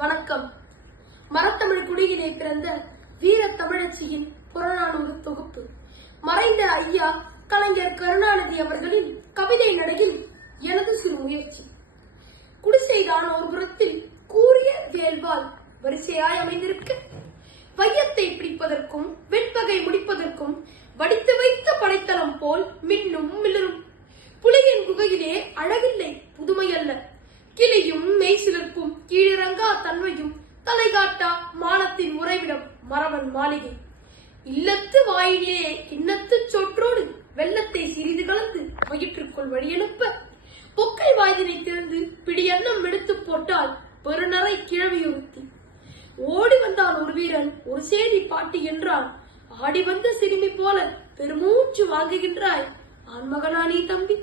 வணக்கம். மரத்தமிழ் குடியிலே பிறந்த வீர தமிழச்சியின் புறநானூறு தொகுப்பு. மறைந்த ஐயா கலைஞர் கருணாநிதி அவர்களின் கவிதை நடையில் எனது சிறு முயற்சி. குடிசைதான் ஒரு புறத்தில் கூறிய வேல்வாள் வரிசையாய் அமைந்திருக்க, வையத்தை பிடிப்பதற்கும் வெண்பகை முடிப்பதற்கும் வடித்து வைத்த படைத்தளம் போல் மின்னும் மிளரும். புலியின் குகையிலே அழகில்லை, புதுமை அல்ல. கிளியும் மெய்சிலிருப்பும் கீழிறங்கா தன்மையும் தலைகாட்டா மானத்தின் உறைவிடம் மரவன் மாளிகை. இல்லத்து வாயிலே கிண்ணத்து சொற்றோடு வெள்ளத்தை சிறிது கலந்து வயிற்றுக்குள் வழியெழுப்ப, பொக்கை வாயினை திறந்து பிடியன்னம் எடுத்து போட்டால் பெருநரை கிழவியுறுத்தி. ஓடி வந்தான் ஒரு வீரன், ஒரு சேதி பாட்டி என்றான். ஆடி வந்த சிறுமி போல பெருமூச்சு வாங்குகின்றாய், ஆண்மகனா நீ தம்பி.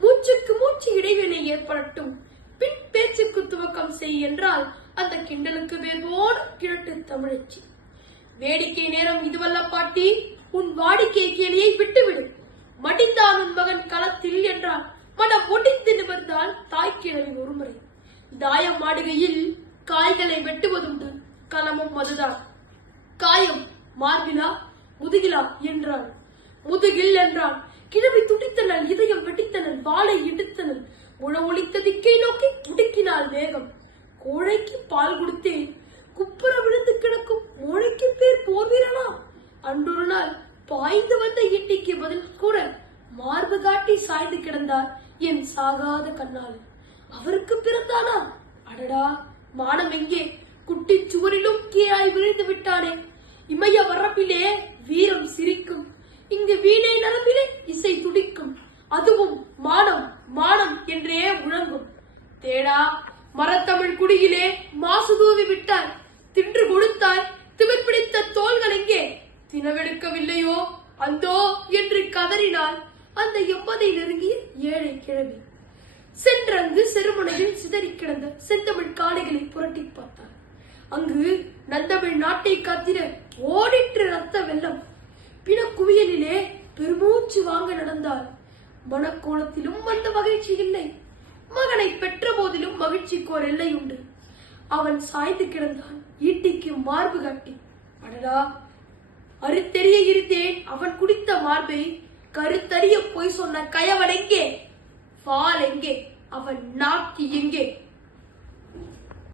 மூச்சுக்கு மூச்சு இடைவெளி ஏற்படட்டும், பின் பேச்சுக்கு துவக்கம் செய் என்றால் அந்த கிண்டலுக்கு வேர்வோடு கிழட்டு தமிழச்சி. வேடிக்கை நேரம் இதுவல்ல பாட்டி, உன் வாடிக்கை கேலியை விட்டுவிடு. மடிந்தான் உன் மகன் களத்தில் என்றால் மனம் ஒடிந்து நிமிர்ந்தால் தாய்க்கிழவி ஒருமுறை. தாயம் ஆடுகையில் காய்களை வெட்டுவதுண்டு, களமும் அதுதான். காயம் மார்பிலா முதுகிலா என்றாள். முதுகில் என்றான். கிழவி துடித்தனல், இதயம் வெடித்தனல், வாளை இடித்தனல். முழ ஒளித்த திக்கை நோக்கி துடிக்கினாள் வேகம். கோழைக்கு பால் கொடுத்தேன், குப்புற விழுந்து கிடக்கும் மோழைக்கு பேர் போர்வீரனா? அன்றொரு நாள் பாய்ந்து வந்த ஈட்டிக்கு பதில் கூற மார்பு காட்டி சாய்ந்து கிடந்தார் என் சாகாத கண்ணால். அவருக்கு பிறந்தானா? அடடா, மானம் எங்கே? குட்டி சுவரிலும் கீழாய் விழுந்து விட்டானே. இமய வரப்பிலே வீரம் சிரிக்கும், இங்கு வீணை நரம்பிலே இசை துடிக்கும். அதுவும் மானம் மானம் என்றே முழங்கும். தேடா, மரத்தமிழ் குடியிலே மாசு தூவி விட்டாய். தின்று கொடுத்தாய், திமிர் பிடித்த தோள்கள் எங்கே? தினவெடுக்கவில்லையோ அந்தோ என்று கதறினாள் அந்த எப்பதை நெருங்கிய ஏழை கிழவி. சென்றங்கு செருமுனையில் சிதறி கிடந்த செந்தமிழ் காளைகளை புரட்டி பார்த்தார். அங்கு நந்தமிழ் நாட்டை காத்திர ஓடிற்று ரத்த வெள்ளம். பின குவியலிலே பெருமூச்சு வாங்க நடந்தாள். மனக்கோலத்திலும் அந்த மகிழ்ச்சி இல்லை. மகனை பெற்ற போதிலும் மகிழ்ச்சிக்கு ஒரு எல்லை உண்டு. அவன் சாய்ந்து கிடந்தான், ஈட்டிக்கு மார்பு காட்டி. அடடா, அறுத்தெறிய இருந்தேன் அவன் குடித்த மார்பை. கருத்தறிய போய் சொன்ன கயவன் எங்கே? பால் எங்கே? அவன் நாக்கி எங்கே?